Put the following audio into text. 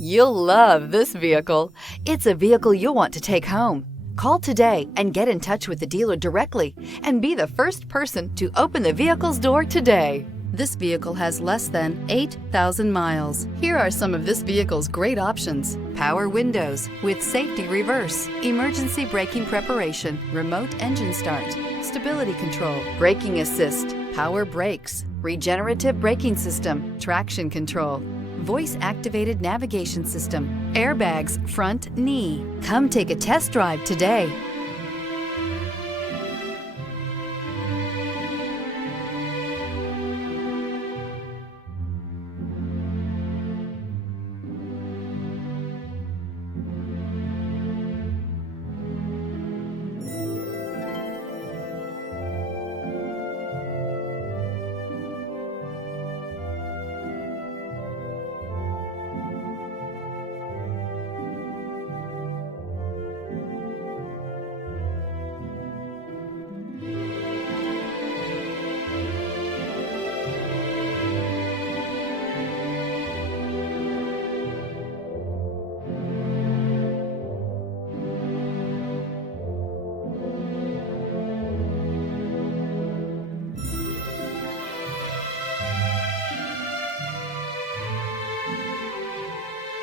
You'll love this vehicle. It's a vehicle you'll want to take home. Call today and get in touch with the dealer directly and be the first person to open the vehicle's door today. This vehicle has less than 8,000 miles. Here are some of this vehicle's great options: power windows with safety reverse, emergency braking preparation, remote engine start, stability control, braking assist, power brakes, regenerative braking system, traction control, voice-activated navigation system, airbags, front knee. Come take a test drive today.